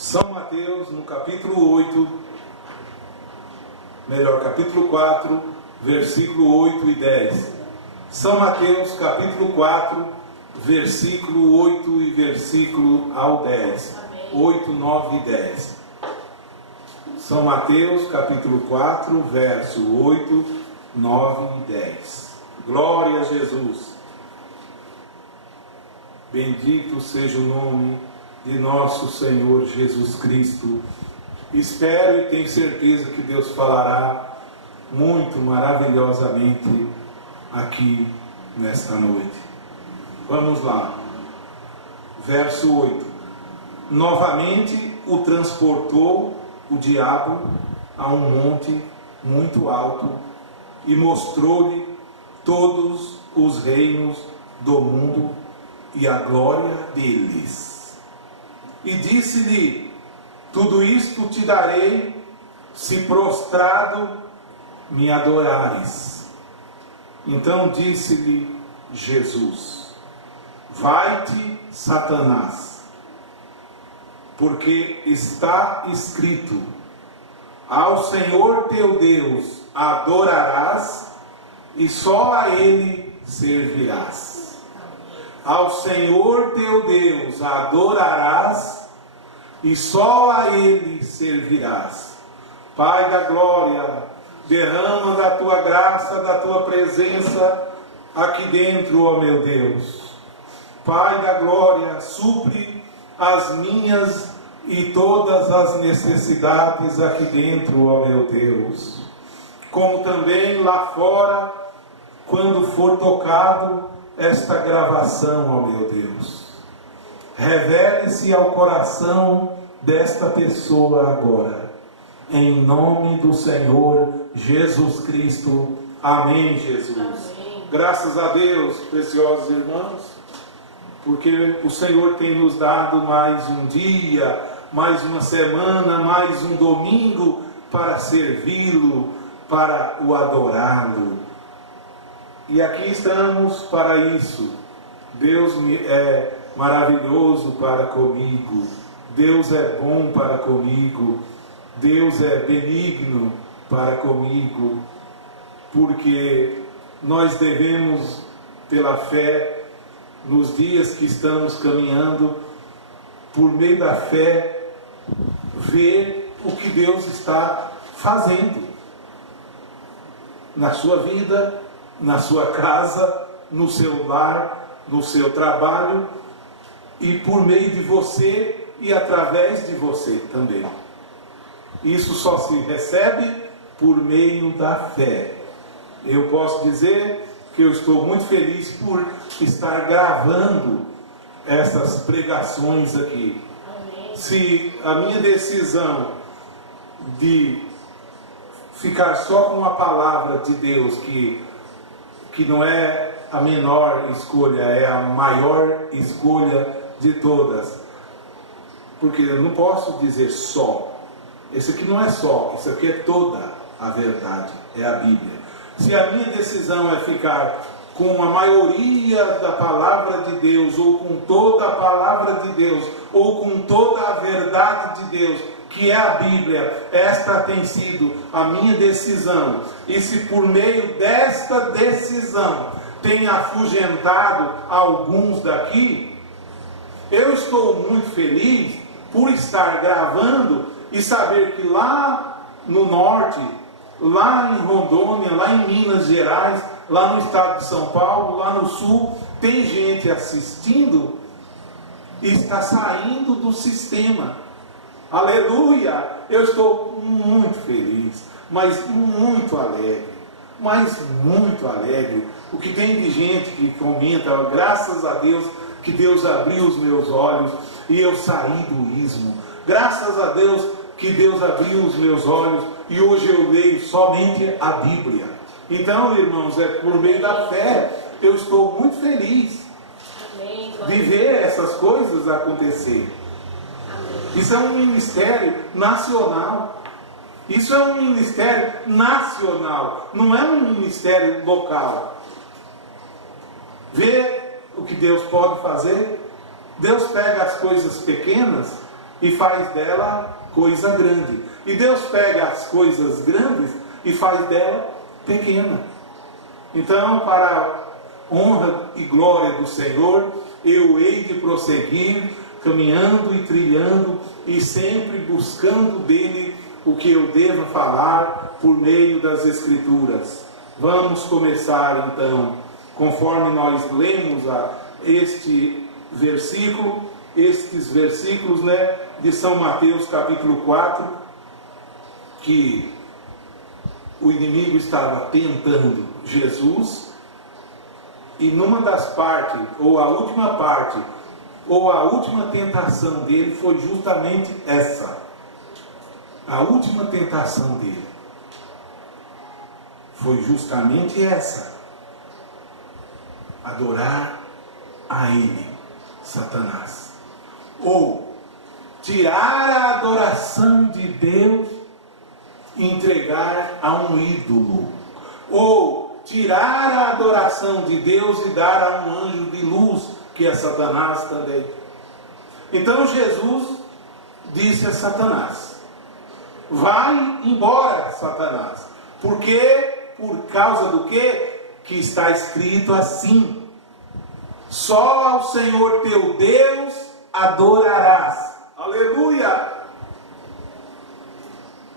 São Mateus, no capítulo 4, versículo 8 e 10. São Mateus, capítulo 4, versículo 8 e versículo ao 10. 8, 9 e 10. São Mateus, capítulo 4, verso 8, 9 e 10. Glória a Jesus. Bendito seja o nome de nosso Senhor Jesus Cristo. Espero e tenho certeza que Deus falará muito maravilhosamente aqui nesta noite. Vamos lá. Verso 8. Novamente o transportou o diabo a um monte muito alto e mostrou-lhe todos os reinos do mundo e a glória deles. E disse-lhe: tudo isto te darei, se prostrado me adorares. Então disse-lhe Jesus: vai-te, Satanás, porque está escrito: ao Senhor teu Deus adorarás e só a Ele servirás. Ao Senhor teu Deus adorarás e só a Ele servirás. Pai da glória, derrama da tua graça, da tua presença aqui dentro, ó meu Deus. Pai da glória, supre as minhas e todas as necessidades aqui dentro, ó meu Deus. Como também lá fora, quando for tocado esta gravação, ó meu Deus. Revele-se ao coração desta pessoa agora. Em nome do Senhor Jesus Cristo. Amém, Jesus. Amém. Graças a Deus, preciosos irmãos, porque o Senhor tem nos dado mais um dia, mais uma semana, mais um domingo para servi-lo, para o adorá-lo. E aqui estamos para isso. Deus é maravilhoso para comigo. Deus é bom para comigo. Deus é benigno para comigo. Porque nós devemos, pela fé, nos dias que estamos caminhando, por meio da fé, ver o que Deus está fazendo na sua vida, na sua casa, no seu lar, no seu trabalho, e por meio de você e através de você também. Isso só se recebe por meio da fé. Eu posso dizer que eu estou muito feliz por estar gravando essas pregações aqui. Amém. Se a minha decisão de ficar só com a palavra de Deus, que não é a menor escolha, é a maior escolha de todas. Porque eu não posso dizer só. Esse aqui não é só, isso aqui é toda a verdade, é a Bíblia. Se a minha decisão é ficar com a maioria da palavra de Deus, ou com toda a palavra de Deus, ou com toda a verdade de Deus, que é a Bíblia, esta tem sido a minha decisão. E se por meio desta decisão tem afugentado alguns daqui, eu estou muito feliz por estar gravando e saber que lá no norte, lá em Rondônia, lá em Minas Gerais, lá no estado de São Paulo, lá no sul, tem gente assistindo e está saindo do sistema. Aleluia! Eu estou muito feliz, mas muito alegre, O que tem de gente que comenta, graças a Deus, que Deus abriu os meus olhos e eu saí do ismo. Graças a Deus que Deus abriu os meus olhos e hoje eu leio somente a Bíblia. Então, irmãos, é por meio da fé, eu estou muito feliz de ver essas coisas acontecer. Isso é um ministério nacional. Isso é um ministério nacional, não é um ministério local. Vê o que Deus pode fazer. Deus pega as coisas pequenas e faz dela coisa grande. E Deus pega as coisas grandes e faz dela pequena. Então, para honra e glória do Senhor, eu hei de prosseguir caminhando e trilhando e sempre buscando dele o que eu devo falar por meio das Escrituras. Vamos começar então, conforme nós lemos este versículo, estes versículos, de São Mateus capítulo 4, que o inimigo estava tentando Jesus, e numa das partes, ou a última parte, ou a última tentação dele foi justamente essa. A última tentação dele foi justamente essa: adorar a ele, Satanás, ou tirar a adoração de Deus e entregar a um ídolo, ou tirar a adoração de Deus e dar a um anjo de luz, que é Satanás também. Então Jesus disse a Satanás: vai embora, Satanás, porque por causa do que está escrito assim: só ao Senhor teu Deus adorarás. Aleluia!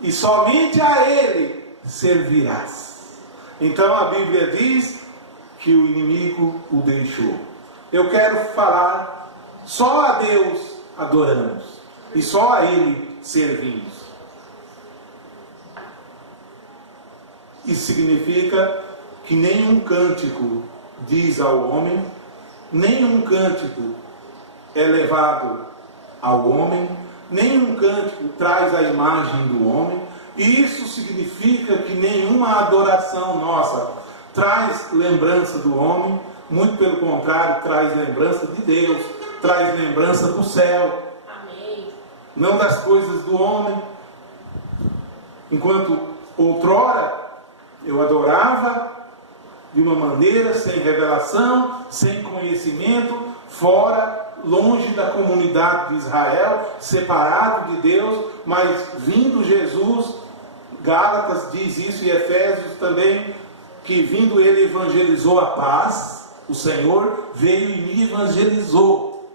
E somente a Ele servirás. Então a Bíblia diz que o inimigo o deixou. Eu quero falar: só a Deus adoramos e só a Ele servimos. Isso significa que nenhum cântico diz ao homem, nenhum cântico é levado ao homem, nenhum cântico traz a imagem do homem. E isso significa que nenhuma adoração nossa traz lembrança do homem, muito pelo contrário, traz lembrança de Deus, traz lembrança do céu. Amém. Não das coisas do homem. Enquanto outrora eu adorava de uma maneira sem revelação, sem conhecimento, fora, longe da comunidade de Israel, separado de Deus, mas vindo Jesus, Gálatas diz isso e Efésios também, que vindo ele evangelizou a paz. O Senhor veio e me evangelizou,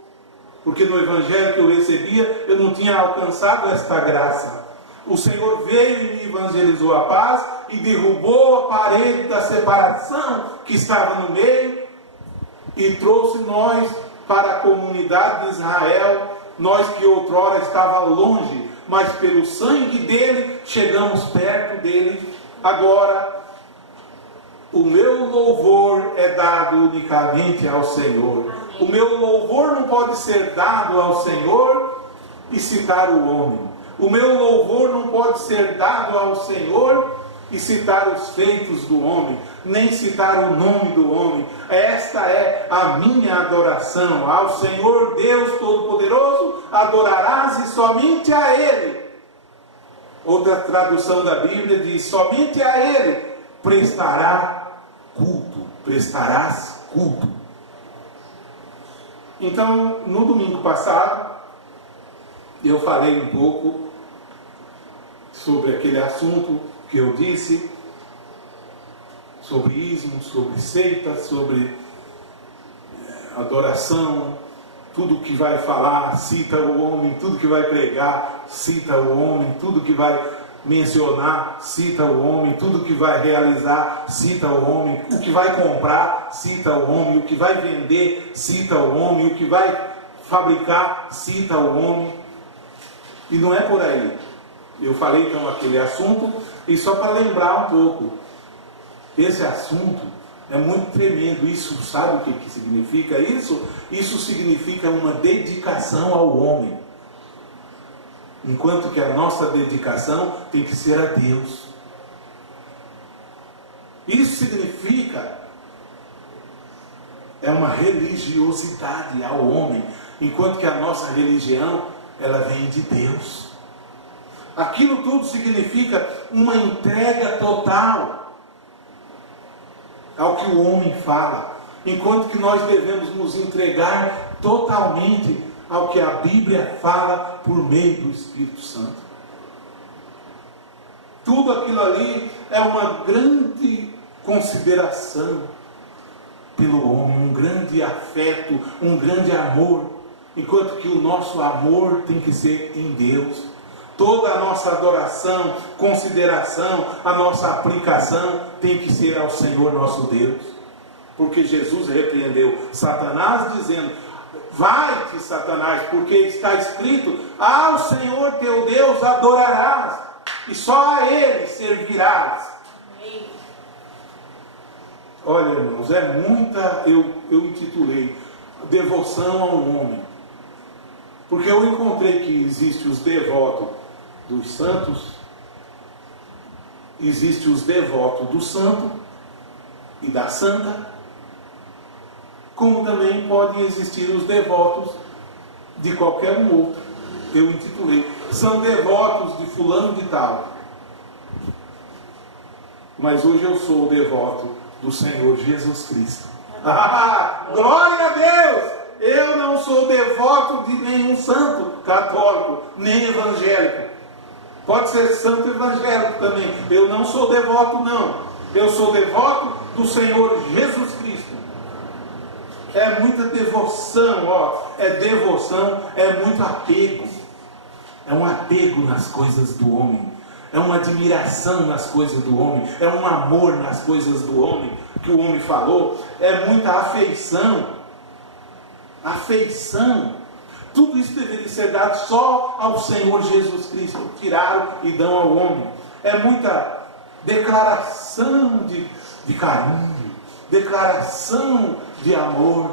porque no evangelho que eu recebia eu não tinha alcançado esta graça. O Senhor veio e me evangelizou a paz e derrubou a parede da separação que estava no meio e trouxe nós para a comunidade de Israel, nós que outrora estava longe, mas pelo sangue dele chegamos perto dele. Agora o meu louvor é dado unicamente ao Senhor. O meu louvor não pode ser dado ao Senhor e citar o homem. O meu louvor não pode ser dado ao Senhor e citar os feitos do homem, nem citar o nome do homem. Esta é a minha adoração. Ao Senhor Deus Todo-Poderoso adorarás, e somente a Ele. Outra tradução da Bíblia diz: somente a Ele prestarás culto. Então, no domingo passado, eu falei um pouco sobre aquele assunto que eu disse, sobre ismo, sobre seita, sobre adoração. Tudo que vai falar, cita o homem. Tudo que vai pregar, cita o homem. Tudo que vai mencionar, cita o homem. Tudo que vai realizar, cita o homem. O que vai comprar, cita o homem. O que vai vender, cita o homem. O que vai fabricar, cita o homem. E não é por aí. Eu falei então aquele assunto, e só para lembrar um pouco, esse assunto é muito tremendo. Isso, sabe o que significa isso? Isso significa uma dedicação ao homem, enquanto que a nossa dedicação tem que ser a Deus. Isso significa uma religiosidade ao homem, enquanto que a nossa religião, ela vem de Deus. Aquilo tudo significa uma entrega total ao que o homem fala, enquanto que nós devemos nos entregar totalmente ao que a Bíblia fala por meio do Espírito Santo. Tudo aquilo ali é uma grande consideração pelo homem, um grande afeto, um grande amor, enquanto que o nosso amor tem que ser em Deus. Toda a nossa adoração, consideração, a nossa aplicação tem que ser ao Senhor nosso Deus. Porque Jesus repreendeu Satanás dizendo: vai-te, Satanás, porque está escrito: ao Senhor teu Deus adorarás, e só a Ele servirás. Olha, irmãos, é muita, eu intitulei devoção ao homem, porque eu encontrei que existe os devotos dos santos, existe os devotos do santo e da santa, como também podem existir os devotos de qualquer um outro. Eu intitulei, são devotos de fulano de tal, mas hoje eu sou o devoto do Senhor Jesus Cristo. Glória a Deus! Eu não sou devoto de nenhum santo católico, nem evangélico. Pode ser santo evangélico também. Eu não sou devoto, não. Eu sou devoto do Senhor Jesus Cristo. É muita devoção, é devoção, é muito apego. É um apego nas coisas do homem. É uma admiração nas coisas do homem. É um amor nas coisas do homem, que o homem falou. É muita afeição. Afeição. Tudo isso deveria ser dado só ao Senhor Jesus Cristo. Tiraram e dão ao homem. É muita declaração de carinho, declaração de amor,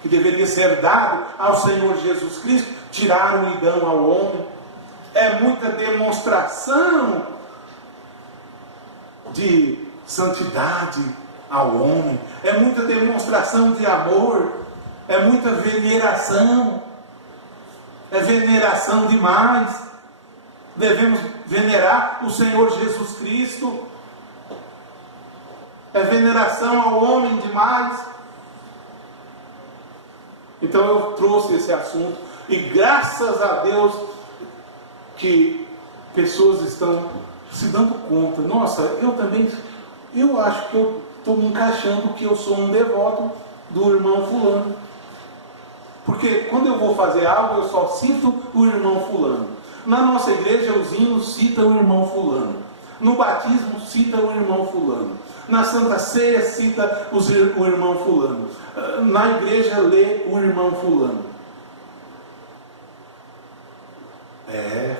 que deveria ser dado ao Senhor Jesus Cristo. Tiraram e dão ao homem. É muita demonstração de santidade ao homem. É muita demonstração de amor. É muita veneração. É veneração demais. Devemos venerar o Senhor Jesus Cristo. É veneração ao homem demais. Então eu trouxe esse assunto. E graças a Deus que pessoas estão se dando conta. Nossa, eu acho que eu estou me encaixando, que eu sou um devoto do irmão fulano. Porque quando eu vou fazer algo, eu só cito o irmão fulano. Na nossa igreja, os hinos citam o irmão fulano. No batismo, cita o irmão fulano. Na Santa Ceia, cita o irmão fulano. Na igreja, lê o irmão fulano.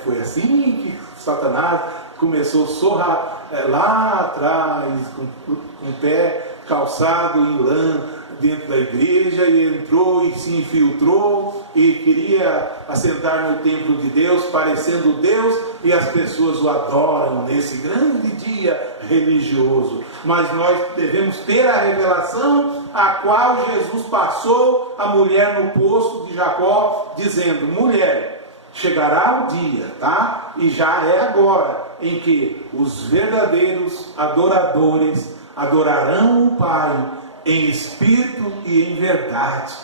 Foi assim que Satanás começou a sorrar lá atrás, com o pé calçado em lã dentro da igreja, e entrou e se infiltrou e queria assentar no templo de Deus, parecendo Deus, e as pessoas o adoram nesse grande dia religioso. Mas nós devemos ter a revelação a qual Jesus passou a mulher no poço de Jacó, dizendo: mulher, chegará o dia, tá? E já é agora, em que os verdadeiros adoradores adorarão o Pai em espírito e em verdade.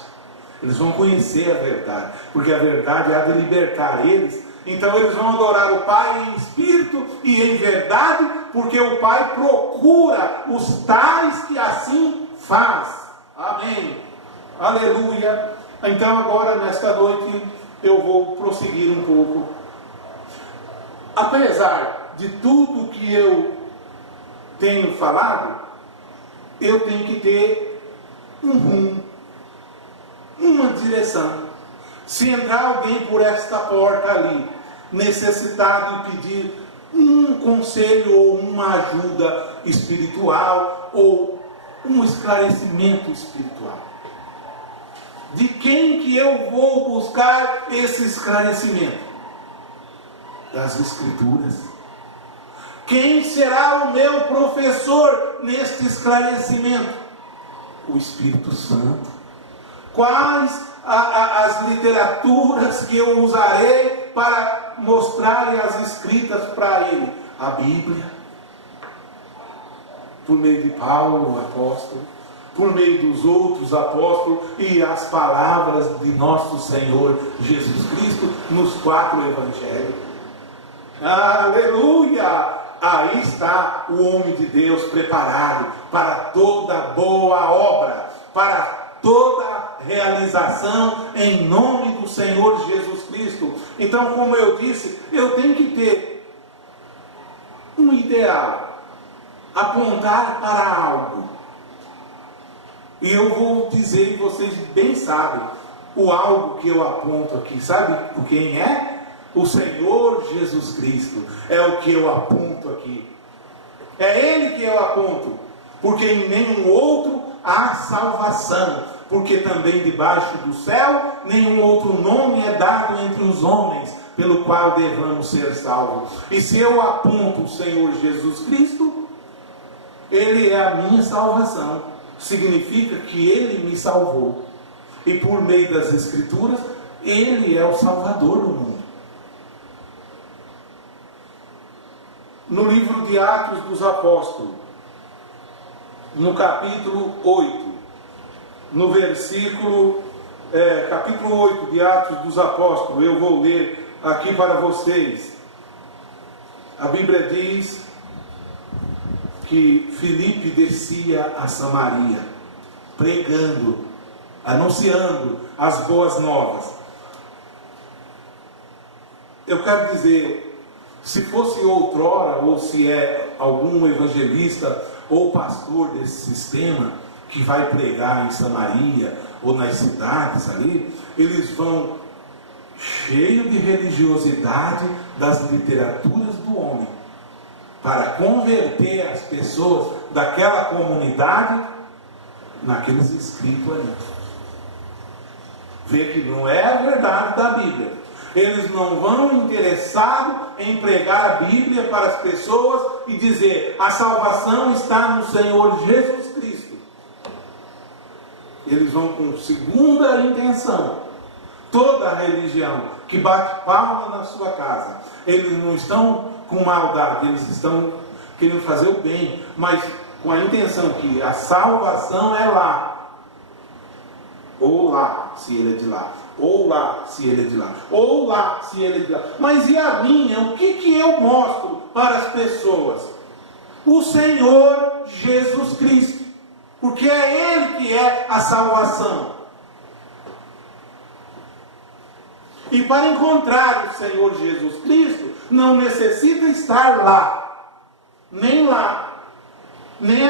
Eles vão conhecer a verdade, porque a verdade há de libertar eles. Então eles vão adorar o Pai em espírito e em verdade, porque o Pai procura os tais que assim faz. Amém. Aleluia. Então agora, nesta noite, eu vou prosseguir um pouco. Apesar de tudo que eu tenho falado, eu tenho que ter um rumo, uma direção. Se entrar alguém por esta porta ali, necessitado de pedir um conselho ou uma ajuda espiritual ou um esclarecimento espiritual, de quem que eu vou buscar esse esclarecimento? Das Escrituras. Quem será o meu professor neste esclarecimento? O Espírito Santo. Quais as literaturas que eu usarei para mostrar as escritas para ele? A Bíblia, por meio de Paulo, o apóstolo. por meio dos outros apóstolos e as palavras de nosso Senhor Jesus Cristo nos 4 evangelhos. Aleluia! Aí está o homem de Deus preparado para toda boa obra, para toda realização em nome do Senhor Jesus Cristo. Então, como eu disse, eu tenho que ter um ideal, apontar para algo. E eu vou dizer, e vocês bem sabem, o algo que eu aponto aqui, sabe por quem é? O Senhor Jesus Cristo é o que eu aponto aqui. É Ele que eu aponto, porque em nenhum outro há salvação, porque também debaixo do céu nenhum outro nome é dado entre os homens, pelo qual devamos ser salvos. E se eu aponto o Senhor Jesus Cristo, Ele é a minha salvação. Significa que Ele me salvou. E por meio das Escrituras, Ele é o Salvador do mundo. No livro de Atos dos Apóstolos, no capítulo 8, no versículo, capítulo 8 de Atos dos Apóstolos, eu vou ler aqui para vocês. A Bíblia diz que Filipe descia a Samaria, pregando, anunciando as boas novas. Eu quero dizer, se fosse outrora, ou se é algum evangelista ou pastor desse sistema que vai pregar em Samaria ou nas cidades ali, eles vão cheio de religiosidade das literaturas do homem, para converter as pessoas daquela comunidade naqueles escritos ali. Vê que não é a verdade da Bíblia. Eles não vão interessados em pregar a Bíblia para as pessoas e dizer: a salvação está no Senhor Jesus Cristo. Eles vão com segunda intenção. Toda a religião que bate palma na sua casa, eles não estão com maldade, eles estão querendo fazer o bem, mas com a intenção que a salvação é lá. Ou lá, se ele é de lá. Ou lá, se ele é de lá. Ou lá, se ele é de lá. Mas e a minha? O que eu mostro para as pessoas? O Senhor Jesus Cristo. Porque é Ele que é a salvação. E para encontrar o Senhor Jesus Cristo, não necessita estar lá. Nem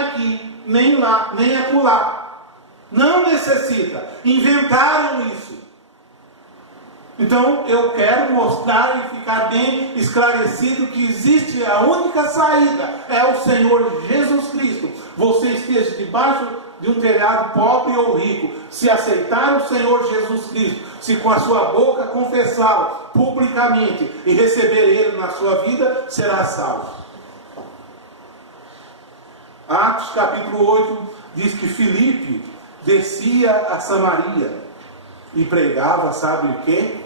aqui, nem lá, nem acolá. Não necessita. Inventaram isso. Então eu quero mostrar e ficar bem esclarecido que existe a única saída, é o Senhor Jesus Cristo. Você esteja debaixo de um telhado pobre ou rico, se aceitar o Senhor Jesus Cristo, se com a sua boca confessá-lo publicamente e receber Ele na sua vida, será salvo. Atos capítulo 8 diz que Filipe descia a Samaria e pregava, sabe o que?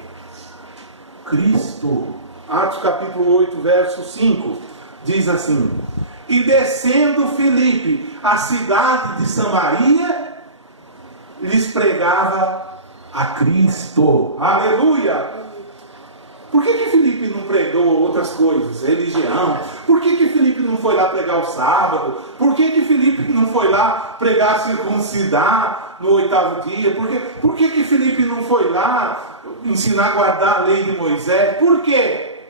Cristo. Atos capítulo 8, verso 5, diz assim: e descendo Filipe a cidade de Samaria, lhes pregava a Cristo. Aleluia! Por que Filipe não pregou outras coisas? Religião. Por que Filipe não foi lá pregar o sábado? Por que Filipe não foi lá pregar circuncidar no 8º dia? Por que Filipe não foi lá ensinar a guardar a lei de Moisés? Por quê?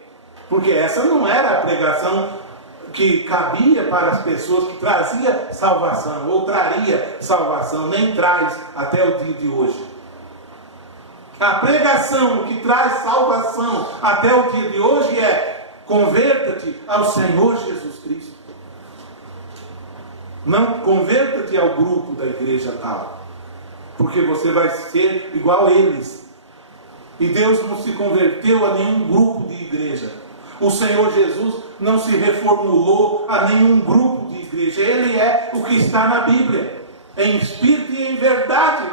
Porque essa não era a pregação que cabia para as pessoas, que trazia salvação, ou traria salvação, nem traz até o dia de hoje. A pregação que traz salvação até o dia de hoje é: converta-te ao Senhor Jesus Cristo. Não converta-te ao grupo da igreja tal, porque você vai ser igual a eles. E Deus não se converteu a nenhum grupo de igreja. O Senhor Jesus não se reformulou a nenhum grupo de igreja. Ele é o que está na Bíblia, em espírito e em verdade.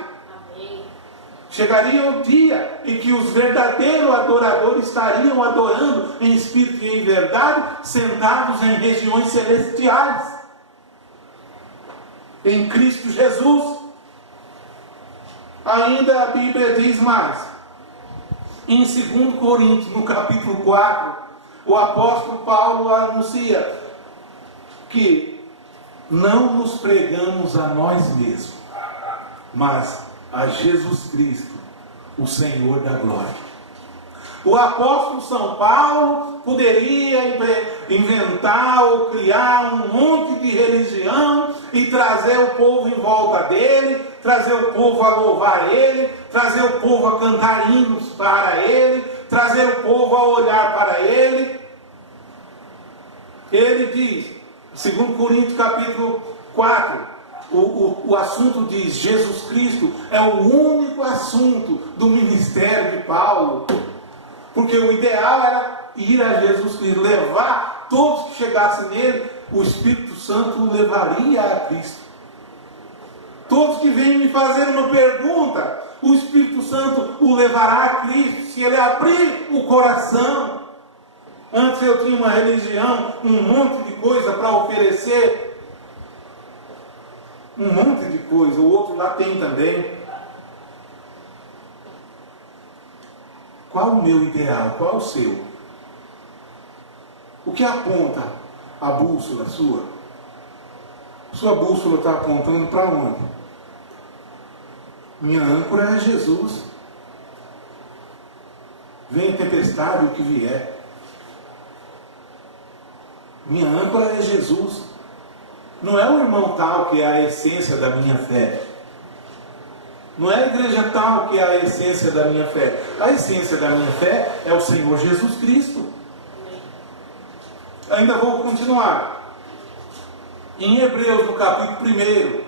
Chegaria o dia em que os verdadeiros adoradores estariam adorando em espírito e em verdade, sentados em regiões celestiais. em Cristo Jesus. Ainda a Bíblia diz mais. Em 2 Coríntios, no capítulo 4, o apóstolo Paulo anuncia que não nos pregamos a nós mesmos, mas a Jesus Cristo, o Senhor da glória. O apóstolo São Paulo poderia inventar ou criar um monte de religião e trazer o povo em volta dele, trazer o povo a louvar ele, trazer o povo a cantar hinos para ele, trazer o povo a olhar para ele. Ele diz, 2 Coríntios capítulo 4, o assunto diz, Jesus Cristo é o único assunto do ministério de Paulo. Porque o ideal era ir a Jesus Cristo, levar todos que chegassem nele, o Espírito Santo o levaria a Cristo. Todos que vêm me fazer uma pergunta, o Espírito Santo o levará a Cristo, se ele abrir o coração. Antes eu tinha uma religião, um monte de coisa para oferecer, um monte de coisa, o outro lá tem também. Qual o meu ideal? Qual o seu? O que aponta a bússola sua? Sua bússola está apontando para onde? Minha âncora é Jesus. Venha tempestade o que vier. Minha âncora é Jesus. Não é o irmão tal que é a essência da minha fé. Não é a igreja tal que é a essência da minha fé. A essência da minha fé é o Senhor Jesus Cristo. Ainda vou continuar. Em Hebreus, no capítulo 1,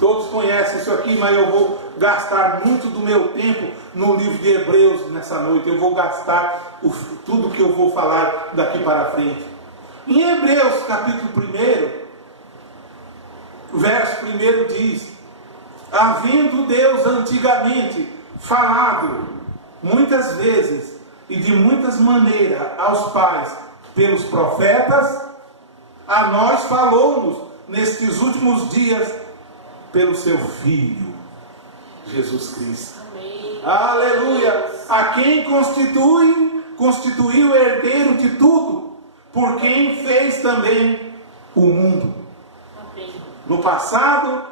todos conhecem isso aqui, mas eu vou gastar muito do meu tempo no livro de Hebreus nessa noite. Eu vou gastar tudo que eu vou falar daqui para frente. Em Hebreus, capítulo 1, verso 1 diz: havendo Deus antigamente falado muitas vezes e de muitas maneiras aos pais pelos profetas, a nós falou-nos nestes últimos dias pelo seu Filho, Jesus Cristo. Amém. Aleluia! A quem constituiu herdeiro de tudo, por quem fez também o mundo. Amém. No passado,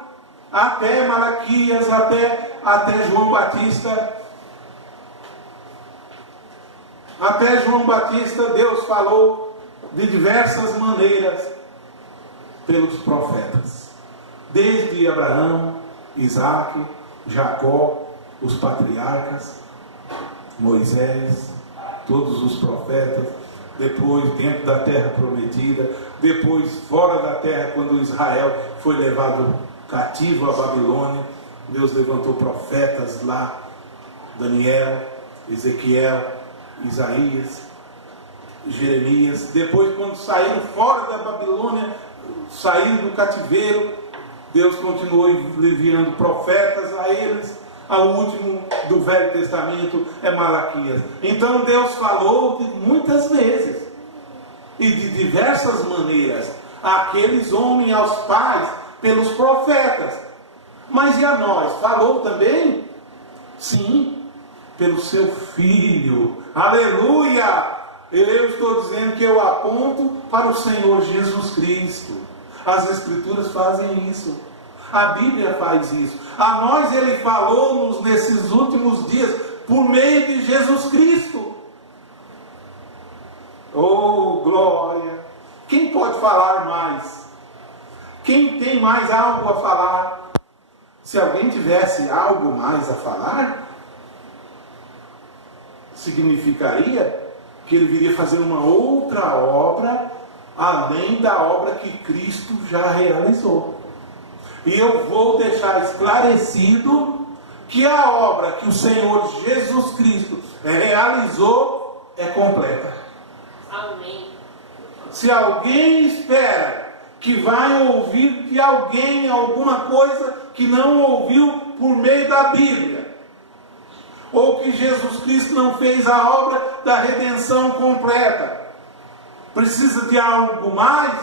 até Malaquias, até João Batista. Até João Batista, Deus falou de diversas maneiras pelos profetas. Desde Abraão, Isaac, Jacó, os patriarcas, Moisés, todos os profetas, depois dentro da terra prometida, depois fora da terra, quando Israel foi levado cativo à Babilônia, Deus levantou profetas lá, Daniel, Ezequiel, Isaías, Jeremias. Depois, quando saíram fora da Babilônia, saíram do cativeiro, Deus continuou enviando profetas a eles. O último do Velho Testamento é Malaquias. Então Deus falou muitas vezes e de diversas maneiras àqueles homens, aos pais, pelos profetas. Mas e a nós? Falou também? Sim, pelo seu Filho. Aleluia! Eu estou dizendo que eu aponto para o Senhor Jesus Cristo. As Escrituras fazem isso. A Bíblia faz isso. A nós Ele falou-nos nesses últimos dias por meio de Jesus Cristo. Oh, glória! Quem pode falar mais? Quem tem mais algo a falar? Se alguém tivesse algo mais a falar, significaria que ele viria fazer uma outra obra além da obra que Cristo já realizou. E eu vou deixar esclarecido que a obra que o Senhor Jesus Cristo realizou é completa. Amém. Se alguém espera que vai ouvir de alguém alguma coisa que não ouviu por meio da Bíblia, ou que Jesus Cristo não fez a obra da redenção completa, precisa de algo mais,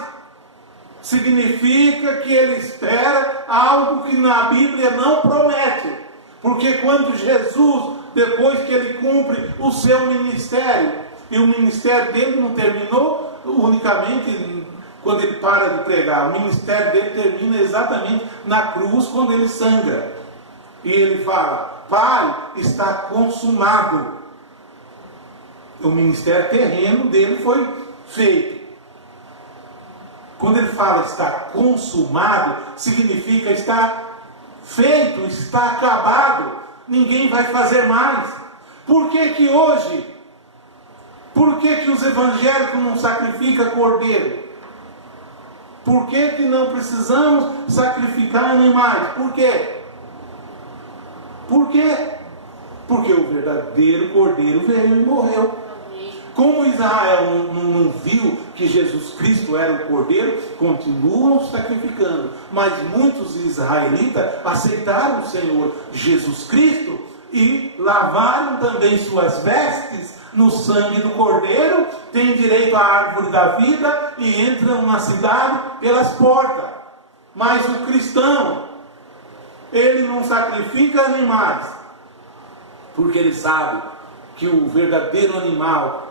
significa que ele espera algo que na Bíblia não promete. Porque quando Jesus, depois que ele cumpre o seu ministério, e o ministério dele não terminou unicamente quando ele para de pregar, o ministério dele termina exatamente na cruz, quando ele sangra. E ele fala: Pai, está consumado. O ministério terreno dele foi feito. Quando ele fala está consumado, significa está feito, está acabado. Ninguém vai fazer mais. Por que hoje? Por que os evangélicos não sacrificam cordeiro? Por que não precisamos sacrificar animais? Por quê? Por quê? Porque o verdadeiro cordeiro veio e morreu. Como Israel não viu que Jesus Cristo era o cordeiro, continuam sacrificando. Mas muitos israelitas aceitaram o Senhor Jesus Cristo e lavaram também suas vestes no sangue do cordeiro, têm direito à árvore da vida e entram na cidade pelas portas. Mas o cristão, ele não sacrifica animais, porque ele sabe que o verdadeiro animal,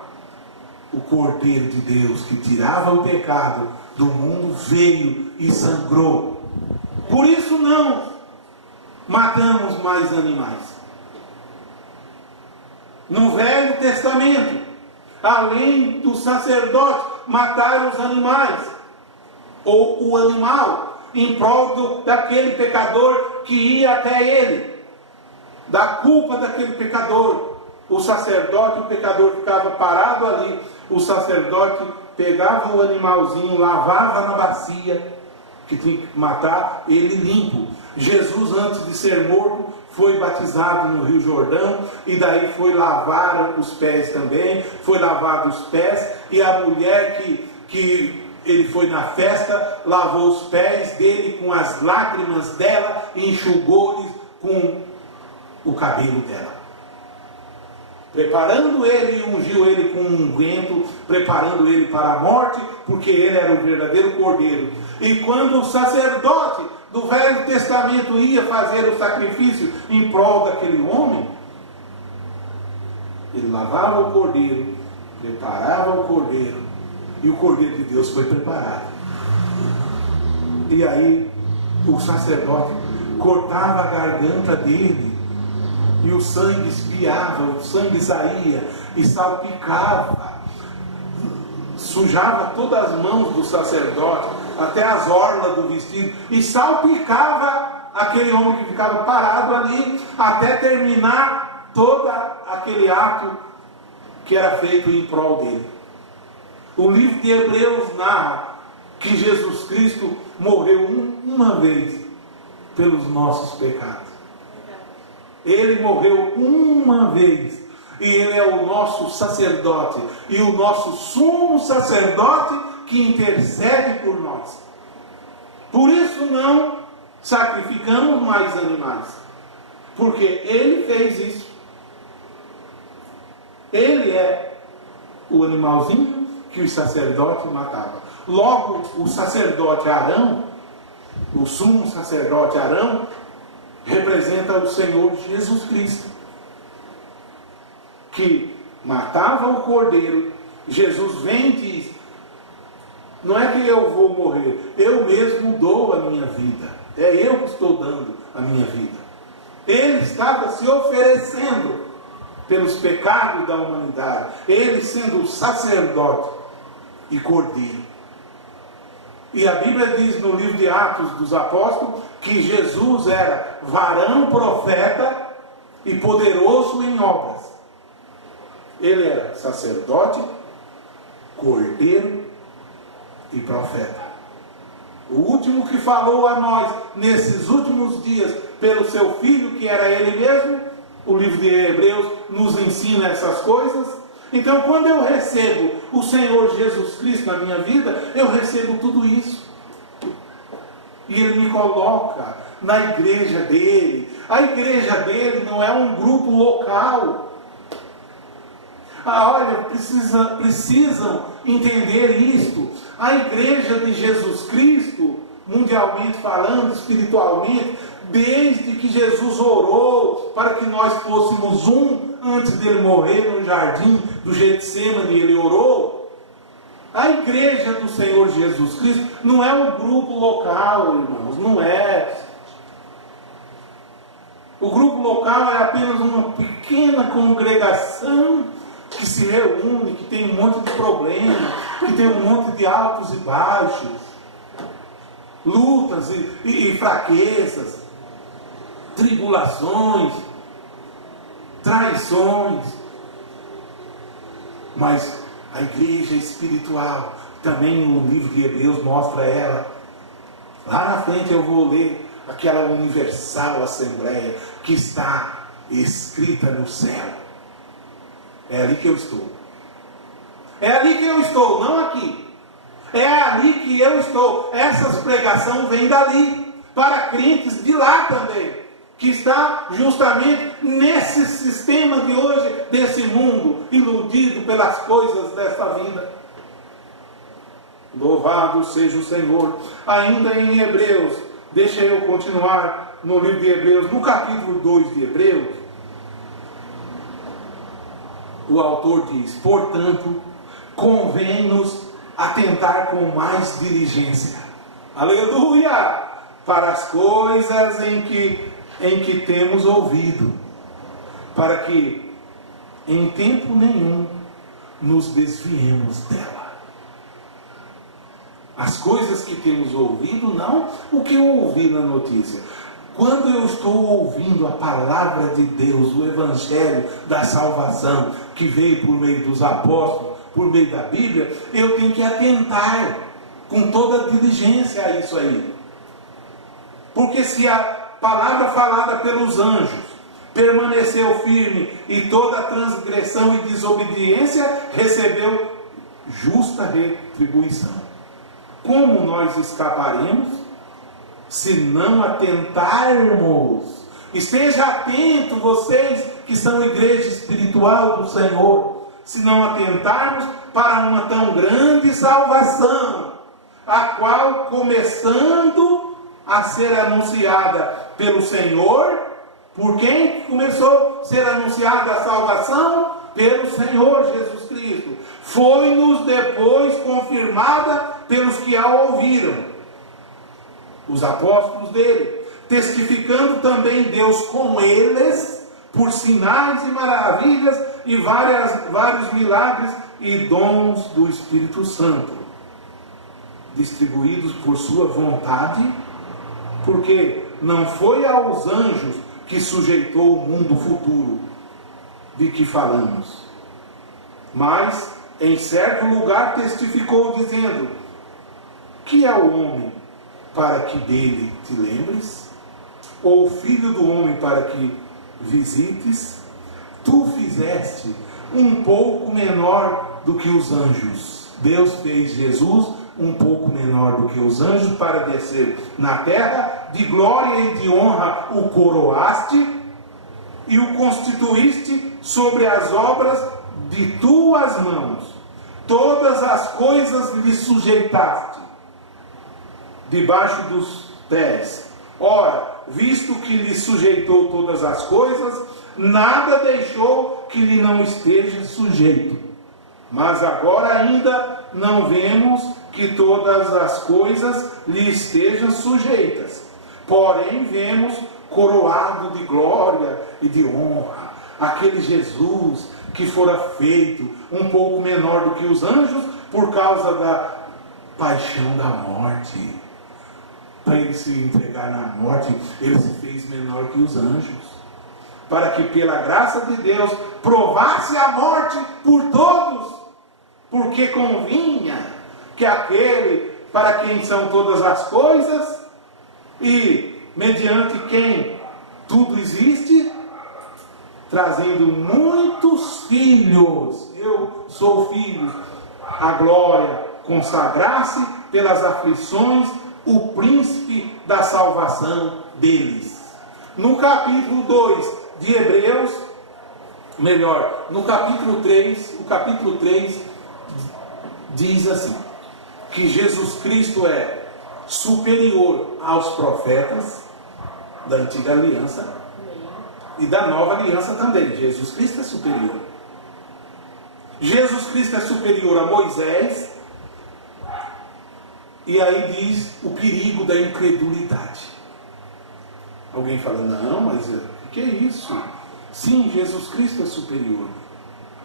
o Cordeiro de Deus que tirava o pecado do mundo, veio e sangrou. Por isso não matamos mais animais. No Velho Testamento, além do sacerdote matar os animais, ou o animal, em prol daquele pecador que ia até ele, da culpa daquele pecador, o sacerdote, o pecador ficava parado ali, o sacerdote pegava o animalzinho, lavava na bacia, que tinha que matar, ele limpo. Jesus, antes de ser morto, foi batizado no Rio Jordão, e daí foi lavar os pés também, foi lavado os pés, e a mulher que ele foi na festa, lavou os pés dele com as lágrimas dela, e enxugou-lhes com o cabelo dela, preparando ele e ungiu ele com um unguento, preparando ele para a morte, porque ele era o verdadeiro cordeiro. E quando o sacerdote do Velho Testamento ia fazer o sacrifício em prol daquele homem, ele lavava o cordeiro, preparava o cordeiro, e o cordeiro de Deus foi preparado. E aí o sacerdote cortava a garganta dele, e o sangue espiava, o sangue saía e salpicava, sujava todas as mãos do sacerdote, até as orlas do vestido, e salpicava aquele homem que ficava parado ali, até terminar todo aquele ato que era feito em prol dele. O livro de Hebreus narra que Jesus Cristo morreu uma vez pelos nossos pecados. Ele morreu uma vez, e ele é o nosso sacerdote, e o nosso sumo sacerdote que intercede por nós. Por isso não sacrificamos mais animais, porque ele fez isso. Ele é o animalzinho que o sacerdote matava. Logo, o sacerdote Arão, o sumo sacerdote Arão, representa o Senhor Jesus Cristo, que matava o cordeiro. Jesus vem e diz: não é que eu vou morrer, eu mesmo dou a minha vida, é eu que estou dando a minha vida. Ele estava se oferecendo pelos pecados da humanidade, ele sendo o sacerdote e cordeiro. E a Bíblia diz no livro de Atos dos Apóstolos que Jesus era varão, profeta e poderoso em obras. Ele era sacerdote, cordeiro e profeta. O último que falou a nós nesses últimos dias pelo seu filho, que era ele mesmo, o livro de Hebreus nos ensina essas coisas. Então, quando eu recebo o Senhor Jesus Cristo na minha vida, eu recebo tudo isso. E Ele me coloca na igreja dele. A igreja dele não é um grupo local. Olha, precisam entender isto. A igreja de Jesus Cristo, mundialmente falando, espiritualmente, desde que Jesus orou para que nós fôssemos um, antes dele morrer no jardim do Getsemane, ele orou. A igreja do Senhor Jesus Cristo não é um grupo local, irmãos, não é. O grupo local é apenas uma pequena congregação que se reúne, que tem um monte de problemas, que tem um monte de altos e baixos, lutas e fraquezas, tribulações, traições. Mas a igreja espiritual, também o livro de Hebreus mostra ela. Lá na frente eu vou ler aquela universal assembleia que está escrita no céu. É ali que eu estou. É ali que eu estou, não aqui. É ali que eu estou. Essas pregações vêm dali, para crentes de lá também, que está justamente nesse sistema de hoje, desse mundo, iludido pelas coisas desta vida. Louvado seja o Senhor. Ainda em Hebreus, deixa eu continuar no livro de Hebreus, no capítulo 2 de Hebreus, o autor diz: portanto, convém-nos atentar com mais diligência, aleluia, para as coisas em que temos ouvido, para que em tempo nenhum nos desviemos dela. As coisas que temos ouvido, não o que eu ouvi na notícia. Quando eu estou ouvindo a palavra de Deus, o Evangelho da salvação, que veio por meio dos apóstolos, por meio da Bíblia, eu tenho que atentar com toda a diligência a isso aí. Porque se a palavra falada pelos anjos permaneceu firme e toda transgressão e desobediência recebeu justa retribuição, como nós escaparemos se não atentarmos? Esteja atento, vocês que são igreja espiritual do Senhor, se não atentarmos para uma tão grande salvação, a qual, começando a ser anunciada pelo Senhor, por quem começou a ser anunciada a salvação? Pelo Senhor Jesus Cristo. Foi-nos depois confirmada pelos que a ouviram, os apóstolos dele, testificando também Deus com eles, por sinais e maravilhas e vários milagres e dons do Espírito Santo, distribuídos por sua vontade, porque não foi aos anjos que sujeitou o mundo futuro de que falamos, mas em certo lugar testificou, dizendo: que é o homem para que dele te lembres? Ou o filho do homem para que visites? Tu fizeste um pouco menor do que os anjos. Deus fez Jesus um pouco menor do que os anjos para descer na terra, de glória e de honra o coroaste e o constituíste sobre as obras de tuas mãos. Todas as coisas lhe sujeitaste debaixo dos pés. Ora, visto que lhe sujeitou todas as coisas, nada deixou que lhe não esteja sujeito. Mas agora ainda não vemos que todas as coisas lhe estejam sujeitas. Porém, vemos coroado de glória e de honra aquele Jesus que fora feito um pouco menor do que os anjos por causa da paixão da morte. Para ele se entregar na morte, ele se fez menor que os anjos, para que pela graça de Deus provasse a morte por todos, porque convinha que aquele para quem são todas as coisas e mediante quem tudo existe, trazendo muitos filhos, eu sou filho, a glória, consagrasse pelas aflições o príncipe da salvação deles. No capítulo 2 de Hebreus, melhor, no capítulo 3, o capítulo 3 diz assim, que Jesus Cristo é superior aos profetas da antiga aliança e da nova aliança também. Jesus Cristo é superior. Jesus Cristo é superior a Moisés. E aí diz o perigo da incredulidade. Alguém fala, não, mas o que é isso? Sim, Jesus Cristo é superior.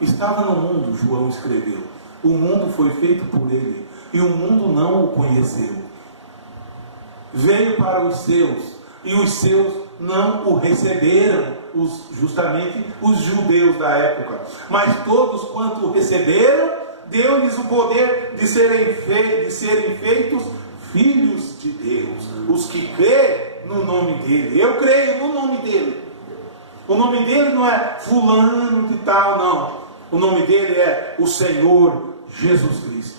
Estava no mundo, João escreveu. O mundo foi feito por ele e o mundo não o conheceu. Veio para os seus e os seus não o receberam, justamente os judeus da época. Mas todos quanto o receberam, deu-lhes o poder de serem feitos filhos de Deus. Os que creem no nome dele. Eu creio no nome dele. O nome dele não é fulano de tal, não. O nome dele é o Senhor Jesus Cristo.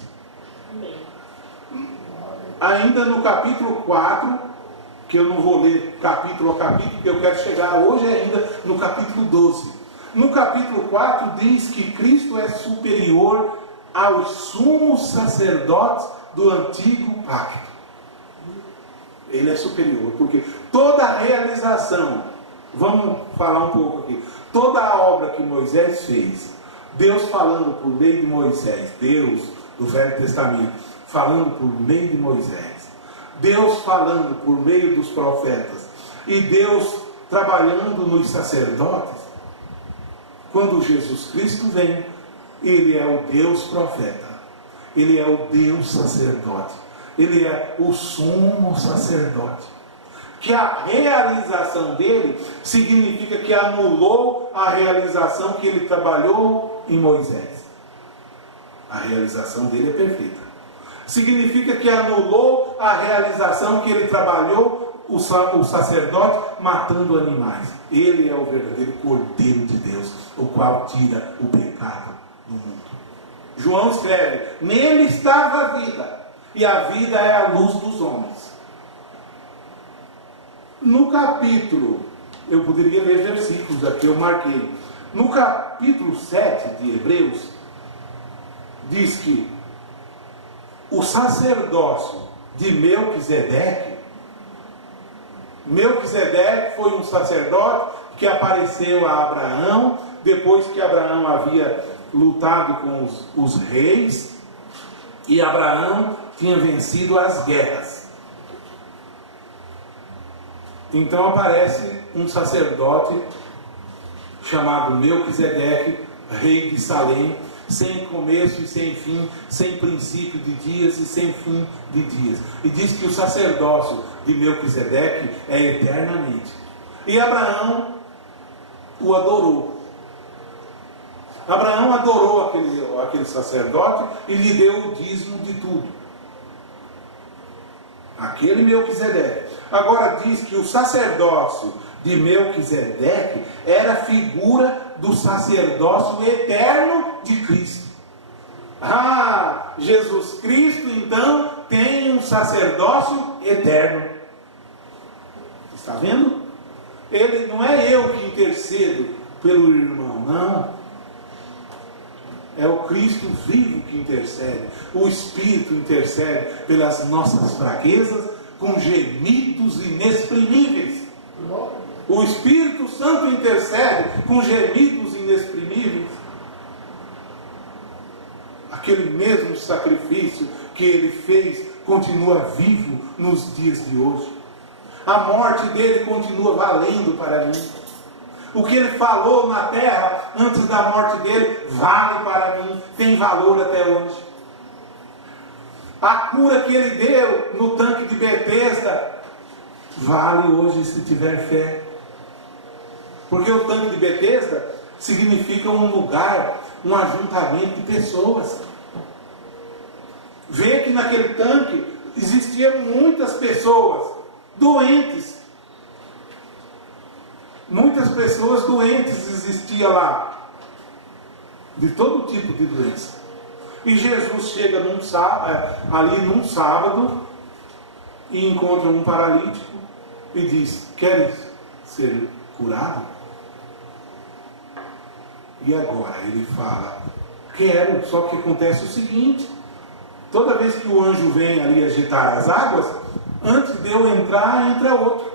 Ainda no capítulo 4, que eu não vou ler capítulo a capítulo, porque eu quero chegar hoje ainda no capítulo 12. No capítulo 4 diz que Cristo é superior aos sumos sacerdotes do antigo pacto. Ele é superior, porque toda a realização, vamos falar um pouco aqui, toda a obra que Moisés fez, Deus falando por meio de Moisés, Deus do Velho Testamento, falando por meio de Moisés, Deus falando por meio dos profetas, e Deus trabalhando nos sacerdotes, quando Jesus Cristo vem, Ele é o Deus profeta, Ele é o Deus sacerdote, Ele é o sumo sacerdote, que a realização dele significa que anulou a realização que ele trabalhou em Moisés. A realização dele é perfeita. Significa que anulou a realização que ele trabalhou, o sacerdote matando animais. Ele é o verdadeiro Cordeiro de Deus, o qual tira o pecado do mundo. João escreve, nele estava a vida, e a vida é a luz dos homens. No capítulo, eu poderia ler versículos aqui, eu marquei. No capítulo 7 de Hebreus, diz que o sacerdócio de Melquisedeque foi um sacerdote que apareceu a Abraão, depois que Abraão havia lutado com os reis, e Abraão tinha vencido as guerras. Então aparece um sacerdote chamado Melquisedeque, rei de Salém, sem começo e sem fim, sem princípio de dias e sem fim de dias. E diz que o sacerdócio de Melquisedeque é eternamente. E Abraão o adorou. Abraão adorou aquele sacerdote e lhe deu o dízimo de tudo. Aquele Melquisedeque. Agora diz que o sacerdócio de Melquisedeque era figura do sacerdócio eterno de Cristo. Ah, Jesus Cristo então tem um sacerdócio eterno. Está vendo? Ele não é eu que intercedo pelo irmão, não. É o Cristo vivo que intercede. O Espírito intercede pelas nossas fraquezas com gemidos inexprimíveis. O Espírito Santo intercede com gemidos inexprimíveis. Aquele mesmo sacrifício que ele fez continua vivo nos dias de hoje. A morte dele continua valendo para mim. O que ele falou na terra antes da morte dele vale para mim, tem valor até hoje. A cura que ele deu no tanque de Betesda vale hoje se tiver fé. Porque o tanque de Betesda significa um lugar, um ajuntamento de pessoas. Vê que naquele tanque existiam muitas pessoas doentes. Muitas pessoas doentes existiam lá, de todo tipo de doença. E Jesus chega ali num sábado e encontra um paralítico e diz: queres ser curado? E agora ele fala, quero, só que acontece o seguinte, toda vez que o anjo vem ali agitar as águas, antes de eu entrar, entra outro.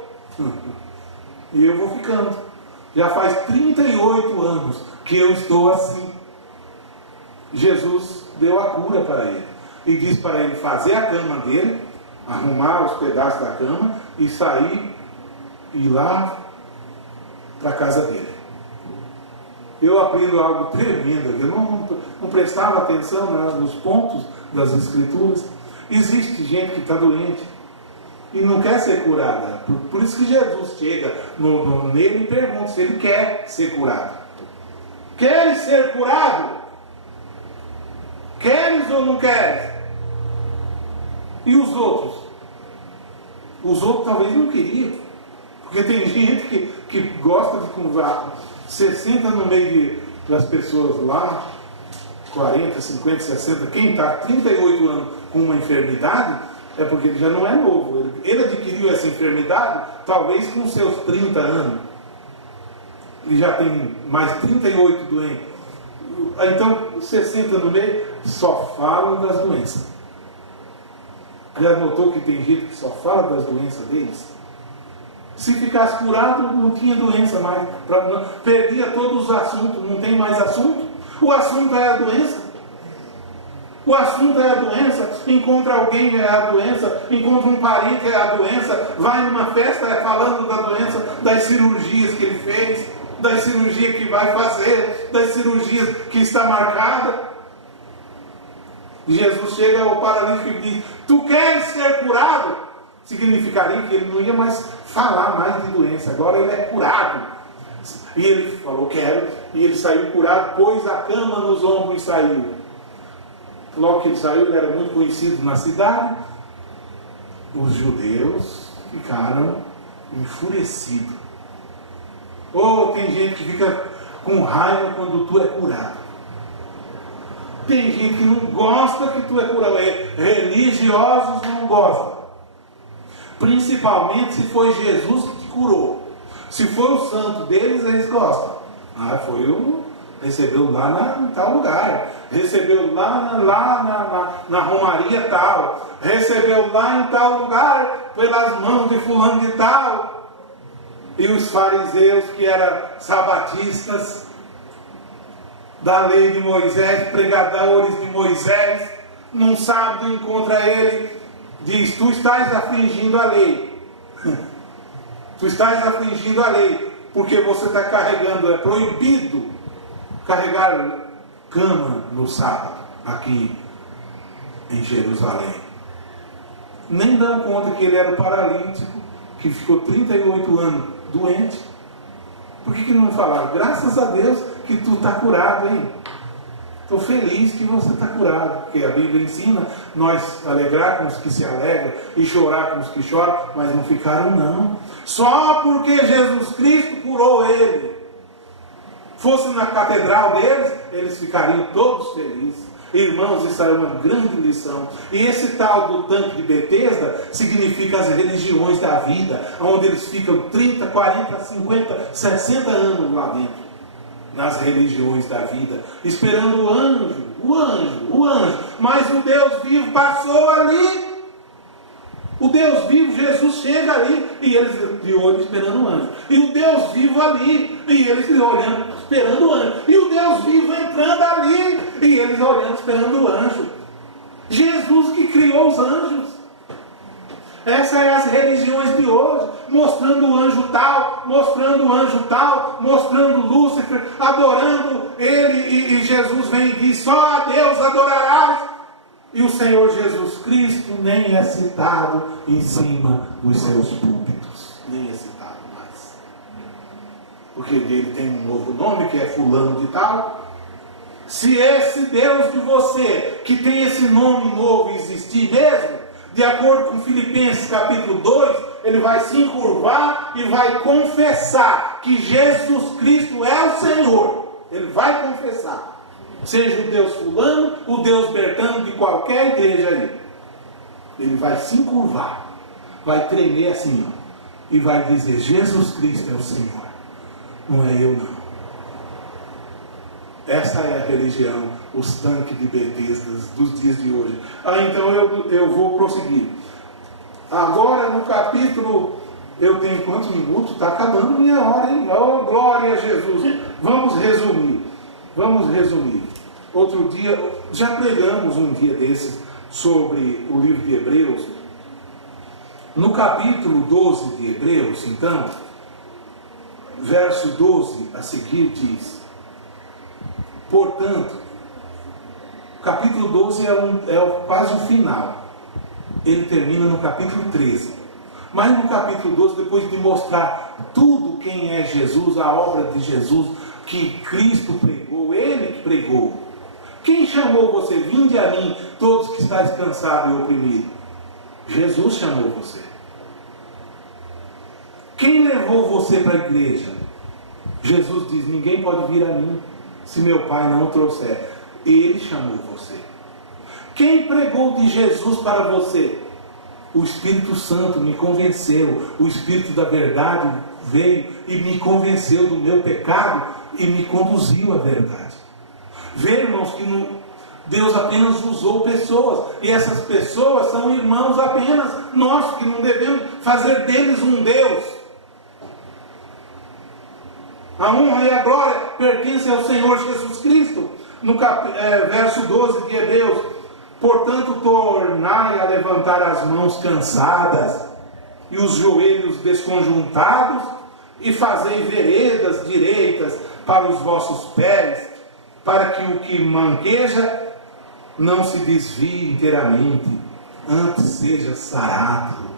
E eu vou ficando. Já faz 38 anos que eu estou assim. Jesus deu a cura para ele. E disse para ele fazer a cama dele, arrumar os pedaços da cama e sair e ir lá para a casa dele. Eu aprendo algo tremendo. Eu não prestava atenção nos pontos das Escrituras. Existe gente que está doente e não quer ser curada. Por isso que Jesus chega nele e pergunta se ele quer ser curado. Queres ser curado? Queres ou não queres? E os outros? Os outros talvez não queriam. Porque tem gente que gosta de conversar. Você senta no meio das pessoas lá, 40, 50, 60, quem está 38 anos com uma enfermidade, é porque ele já não é novo. Ele adquiriu essa enfermidade, talvez com seus 30 anos. Ele já tem mais 38 doentes. Então, você senta no meio, só falam das doenças. Já notou que tem gente que só fala das doenças deles? Se ficasse curado, não tinha doença mais. Perdia todos os assuntos, não tem mais assunto. O assunto é a doença. O assunto é a doença. Encontra alguém, é a doença. Encontra um parente, é a doença. Vai numa festa, é falando da doença, das cirurgias que ele fez, das cirurgias que vai fazer, das cirurgias que está marcada. Jesus chega ao paralítico e diz: tu queres ser curado? Significaria que ele não ia mais falar mais de doença, agora ele é curado. E ele falou, quero, e ele saiu curado, pôs a cama nos ombros e saiu. Logo que ele saiu, ele era muito conhecido na cidade. Os judeus ficaram enfurecidos. Tem gente que fica com raiva quando tu é curado. Tem gente que não gosta que tu é curado. Religiosos não gostam. Principalmente se foi Jesus que te curou. Se foi o santo deles, eles gostam. Recebeu lá em tal lugar. Recebeu lá na romaria tal. Recebeu lá em tal lugar, pelas mãos de fulano de tal. E os fariseus, que eram sabatistas, da lei de Moisés, pregadores de Moisés, num sábado encontra ele, diz: tu estás afligindo a lei. Tu estás afligindo a lei, porque você está carregando, é proibido carregar cama no sábado, aqui em Jerusalém. Nem dão conta que ele era paralítico, que ficou 38 anos doente. Por que não falaram? Graças a Deus que tu está curado, hein? Estou feliz que você está curado, porque a Bíblia ensina nós alegrar com os que se alegram e chorar com os que choram, mas não ficaram não. Só porque Jesus Cristo curou ele. Fosse na catedral deles, eles ficariam todos felizes. Irmãos, isso é uma grande lição. E esse tal do tanque de Betesda significa as religiões da vida, onde eles ficam 30, 40, 50, 60 anos lá dentro. Nas religiões da vida, esperando o anjo. Mas o Deus vivo passou ali. O Deus vivo, Jesus chega ali, e eles de olho esperando o anjo. E o Deus vivo ali, e eles olhando, esperando o anjo. E o Deus vivo entrando ali, e eles olhando, esperando o anjo. Jesus que criou os anjos. Essas são as religiões de hoje, mostrando o anjo tal, mostrando o anjo tal, mostrando Lúcifer, adorando ele, e Jesus vem e diz: só a Deus adorarás. E o Senhor Jesus Cristo nem é citado em cima dos seus púlpitos, nem é citado mais, porque dele tem um novo nome, que é fulano de tal. Se esse Deus de você, que tem esse nome novo, existir mesmo, de acordo com Filipenses capítulo 2, ele vai se encurvar e vai confessar que Jesus Cristo é o Senhor. Ele vai confessar. Seja o Deus fulano, o Deus bertano de qualquer igreja aí. Ele vai se encurvar, vai tremer assim, e vai dizer: Jesus Cristo é o Senhor. Não é eu não. Essa é a religião, os tanques de Betesda dos dias de hoje. Então eu vou prosseguir. Agora no capítulo, eu tenho quantos minutos? Está acabando minha hora, hein? Oh, glória a Jesus! Vamos resumir. Outro dia, já pregamos um dia desses sobre o livro de Hebreus. No capítulo 12 de Hebreus, então, verso 12 a seguir diz: portanto, o capítulo 12 é quase o final. Ele termina no capítulo 13. Mas no capítulo 12, depois de mostrar tudo quem é Jesus, a obra de Jesus, que Cristo pregou, Ele que pregou. Quem chamou você? Vinde a mim, todos que estáis cansados e oprimidos. Jesus chamou você. Quem levou você para a igreja? Jesus diz: ninguém pode vir a mim se meu Pai não o trouxer. Ele chamou você. Quem pregou de Jesus para você? O Espírito Santo me convenceu. O Espírito da verdade veio e me convenceu do meu pecado e me conduziu à verdade. Vê, irmãos, que Deus apenas usou pessoas, e essas pessoas são irmãos apenas nossos, que não devemos fazer deles um Deus. A honra e a glória pertencem ao Senhor Jesus Cristo. No verso 12 de Hebreus: portanto, tornai a levantar as mãos cansadas e os joelhos desconjuntados, e fazei veredas direitas para os vossos pés, para que o que manqueja não se desvie inteiramente, antes seja sarado.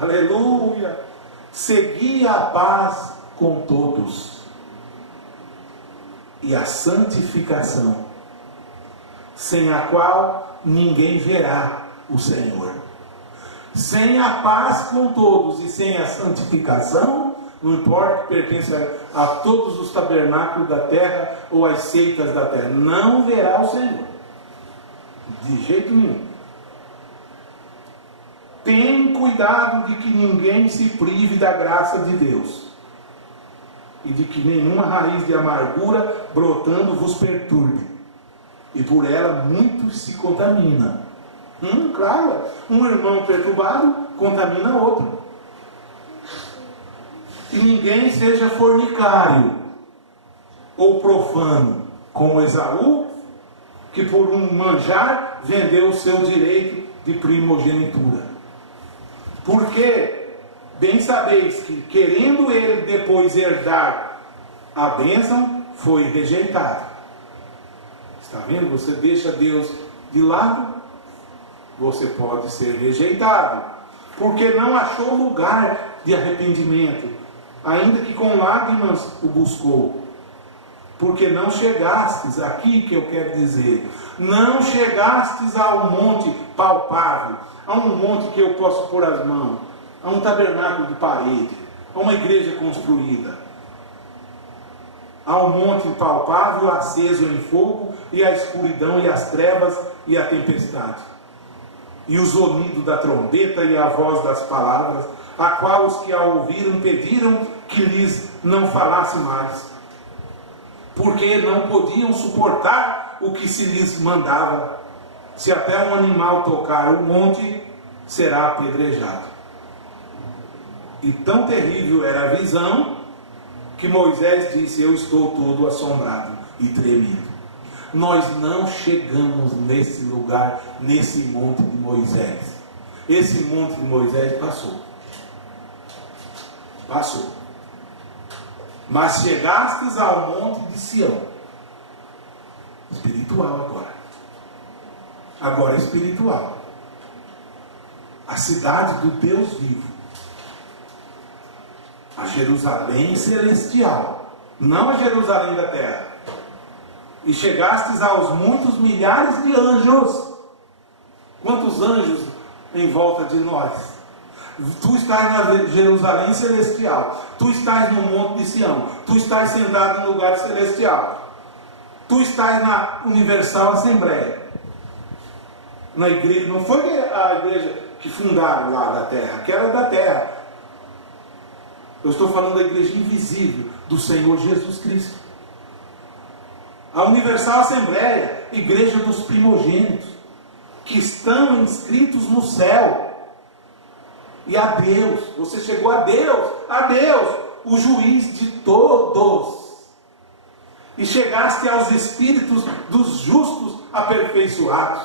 Aleluia! Segui a paz com todos e a santificação, sem a qual ninguém verá o Senhor. Sem a paz com todos e sem a santificação, não importa que pertença a todos os tabernáculos da terra ou as seitas da terra, não verá o Senhor. De jeito nenhum. Tem cuidado de que ninguém se prive da graça de Deus, e de que nenhuma raiz de amargura brotando vos perturbe, e por ela muitos se contaminam. Claro, um irmão perturbado contamina outro. E ninguém seja fornicário ou profano, como Esaú, que por um manjar vendeu o seu direito de primogenitura. Porque bem sabeis que, querendo ele depois herdar a bênção, foi rejeitado. Está vendo? Você deixa Deus de lado, você pode ser rejeitado, porque não achou lugar de arrependimento, ainda que com lágrimas o buscou. Porque não chegastes, aqui que eu quero dizer, não chegastes ao monte palpável, a um monte que eu posso pôr as mãos, a um tabernáculo de parede, a uma igreja construída, a um monte palpável, aceso em fogo, e a escuridão e as trevas e a tempestade, e o zunido da trombeta e a voz das palavras, a qual os que a ouviram pediram que lhes não falasse mais, porque não podiam suportar o que se lhes mandava. Se até um animal tocar o monte, será apedrejado. E tão terrível era a visão, que Moisés disse: eu estou todo assombrado e tremido. Nós não chegamos nesse lugar, nesse monte de Moisés. Esse monte de Moisés passou. Mas chegastes ao monte de Sião, espiritual agora é espiritual, a cidade do Deus vivo, a Jerusalém celestial, não a Jerusalém da terra. E chegastes aos muitos milhares de anjos. Quantos anjos em volta de nós? Tu estás na Jerusalém celestial, tu estás no monte de Sião, tu estás sentado no lugar celestial, tu estás na Universal Assembleia, na igreja. Não foi a igreja que fundaram lá da terra, aquela da terra. Eu estou falando da igreja invisível do Senhor Jesus Cristo. A Universal Assembleia, igreja dos primogênitos, que estão inscritos no céu. E a Deus, você chegou a Deus, o juiz de todos. E chegaste aos espíritos dos justos aperfeiçoados.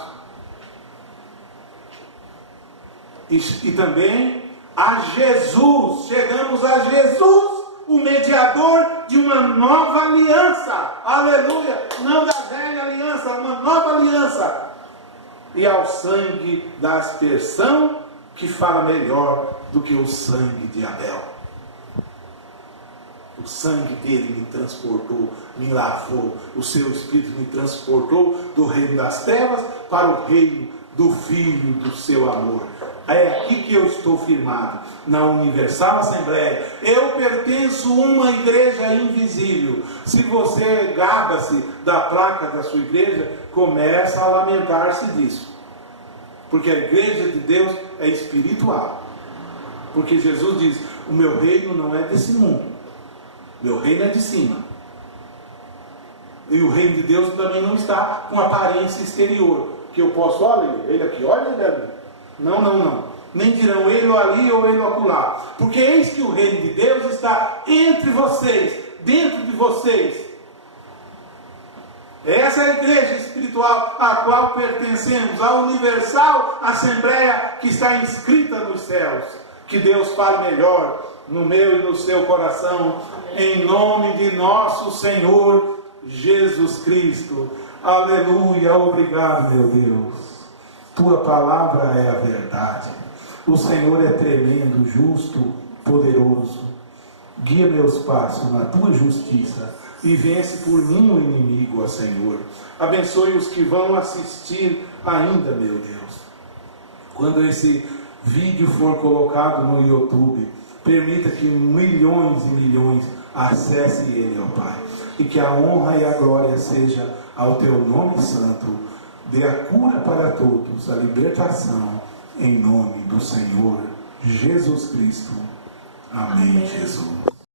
E também a Jesus, chegamos a Jesus, o mediador de uma nova aliança. Aleluia! Não da velha aliança, uma nova aliança. E ao sangue da aspersão, que fala melhor do que o sangue de Abel. O sangue dele me transportou, me lavou. O seu Espírito me transportou do reino das trevas para o reino do Filho do seu amor. É aqui que eu estou firmado, na Universal Assembleia. Eu pertenço a uma igreja invisível. Se você gaba-se da placa da sua igreja, começa a lamentar-se disso. Porque a igreja de Deus é espiritual. Porque Jesus diz, o meu reino não é desse mundo. Meu reino é de cima. E o reino de Deus também não está com aparência exterior. Que eu posso, olha ele aqui, olha ele ali. Não. Nem dirão ele ali ou ele acolá. Porque eis que o reino de Deus está entre vocês, dentro de vocês. Essa é a igreja espiritual a qual pertencemos, a Universal Assembleia que está inscrita nos céus. Que Deus fale melhor no meu e no seu coração, em nome de nosso Senhor Jesus Cristo. Aleluia, obrigado, meu Deus. Tua palavra é a verdade. O Senhor é tremendo, justo, poderoso. Guia meus passos na tua justiça e vence por mim o inimigo, ó Senhor. Abençoe os que vão assistir ainda, meu Deus. Quando esse vídeo for colocado no YouTube, permita que milhões e milhões acessem ele, ó Pai. E que a honra e a glória seja ao teu nome santo. Dê a cura para todos, a libertação, em nome do Senhor Jesus Cristo. Amém, Jesus.